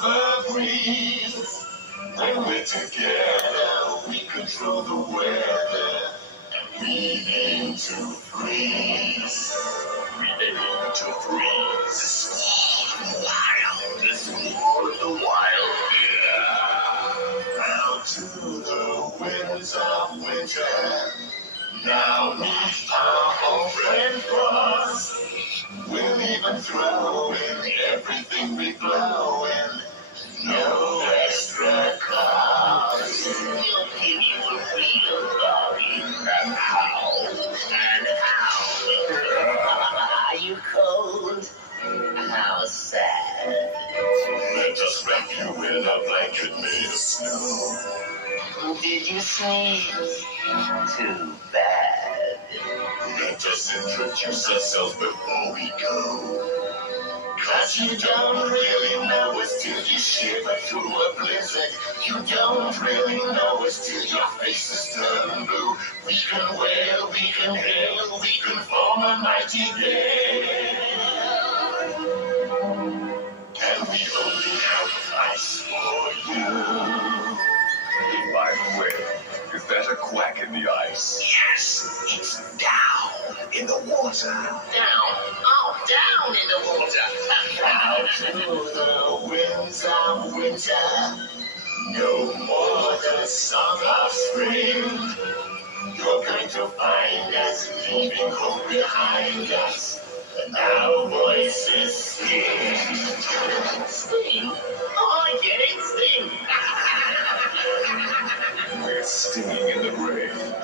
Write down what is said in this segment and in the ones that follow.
summer breeze. When we're together, we control the weather. We aim to freeze. We aim to freeze. The squall of the wild. The squall of the wild. Yeah. Out to the winds of winter. Now meet our old friend Frost. We'll even throw in everything we blow in. No extra cost. We'll give you a freedom login. And how? And how? Are you cold? How sad. Let us wrap you in a blanket made of snow. Did you sneeze? Too bad. Let us introduce ourselves before we go. 'Cause you don't really know us till you shiver through a blizzard. You don't really know us till your faces turn blue. We can wail, we can hail, we can form a mighty gale. And we only have ice for you. By the way, is that a quack in the ice? Yes, it's down in the water. Down? Oh, down in the water. Out to the winds of winter. No more the song of spring. You're going to find us leaving home behind us. And our voices sing. Sing? Oh, I get it, sing. We're stinging in the rain.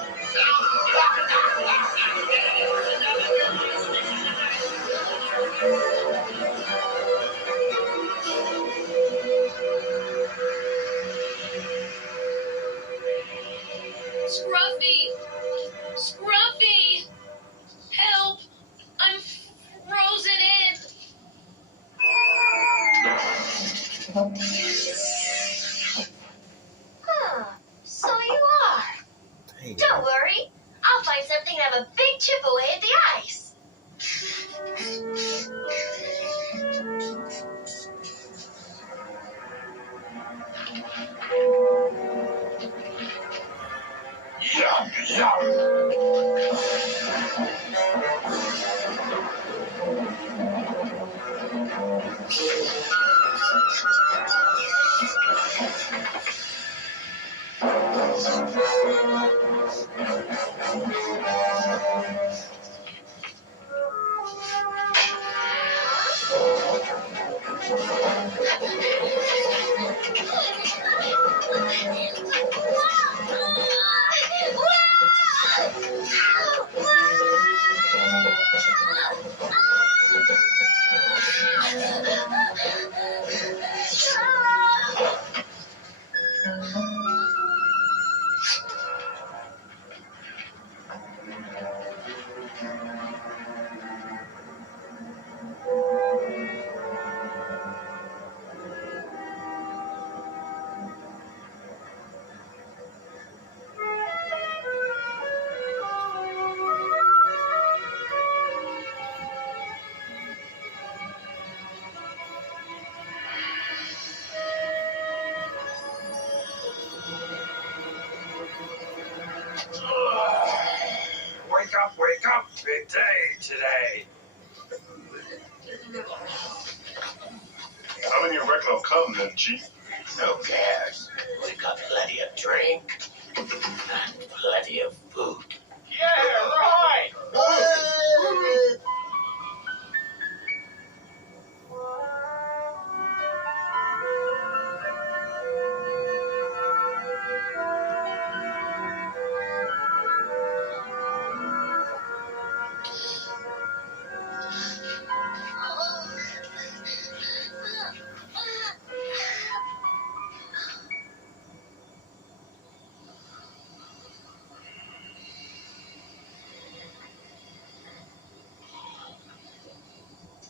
Scruffy! Scruffy! Help! I'm frozen in! Huh, so you are. Don't worry. I'll find something to have a big chip away at the ice. Yum, yum. Wake up, big day today. How many reckon will come then, Chief? Who cares? We got plenty of drink and plenty of food. Yeah, right!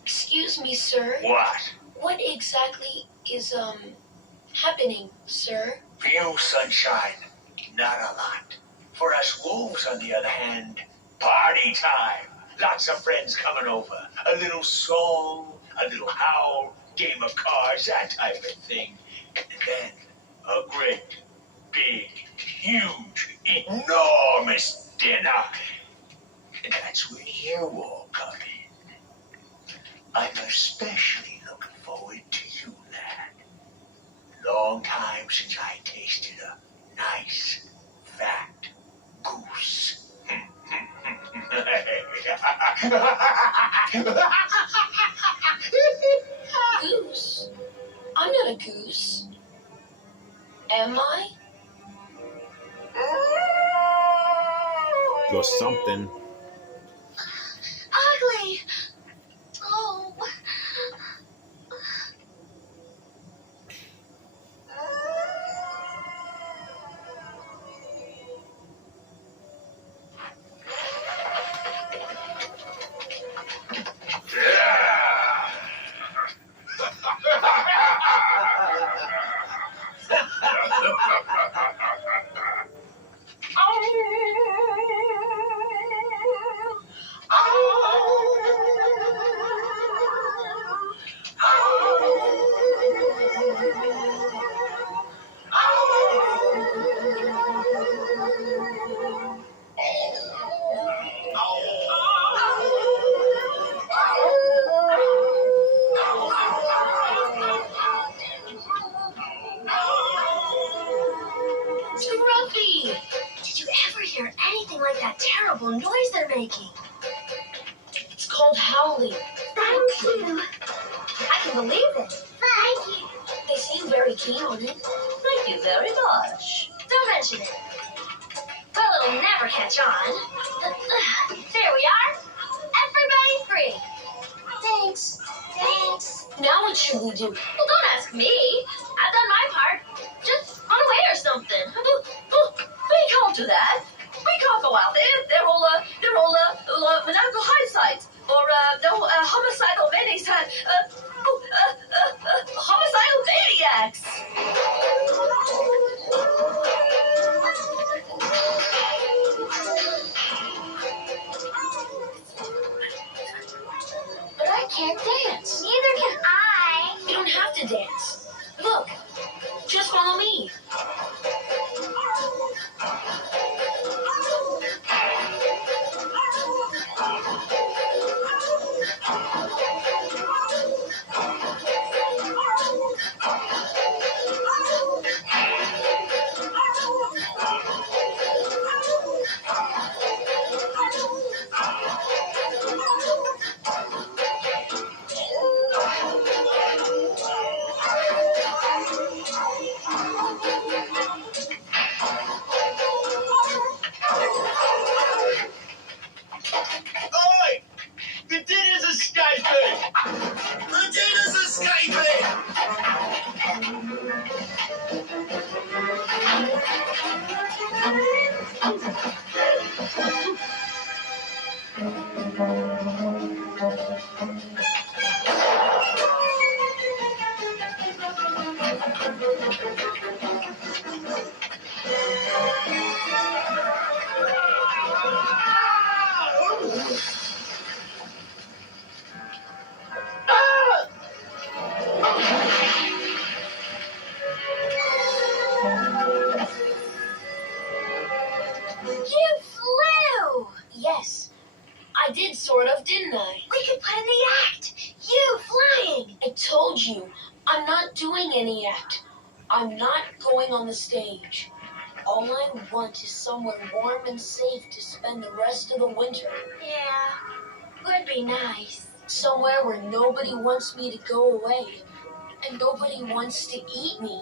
Excuse me, sir. What? What exactly is, happening, sir? For you, sunshine, not a lot. For us wolves, on the other hand, party time. Lots of friends coming over. A little song, a little howl. game of cards, that type of thing. And then a great, big, huge, enormous dinner. And that's where you all come in. I'm especially looking forward to you, lad. Long time since I tasted a nice, fat goose. Goose? I'm not a goose. Am I? You're something. Ugly. Oh. Scruffy! Did you ever hear anything like that terrible noise they're making? It's called howling. Thank you. I can believe it. Thank you. They seem very keen on it. Thank you very much. Don't mention it. Well, it'll never catch on. There we are. Everybody free. Thanks. Thanks. Now what should we do? Well, don't ask me. I've done my part. Just run away or something. We can't do that. We can't go out there. They're all maniacal homicides or homicidal maniacs. Homicidal maniacs. But I can't dance. Neither can I. You don't have to dance. Look, just follow me. Oi! The dinner's escaping! The dinner's escaping! You flew. Yes, I did sort of, didn't I? We could put in the act. You flying. I told you, I'm not doing any act. I'm not going on the stage. All I want is somewhere warm and safe to spend the rest of the winter. Yeah, would be nice. Somewhere where nobody wants me to go away and nobody wants to eat me.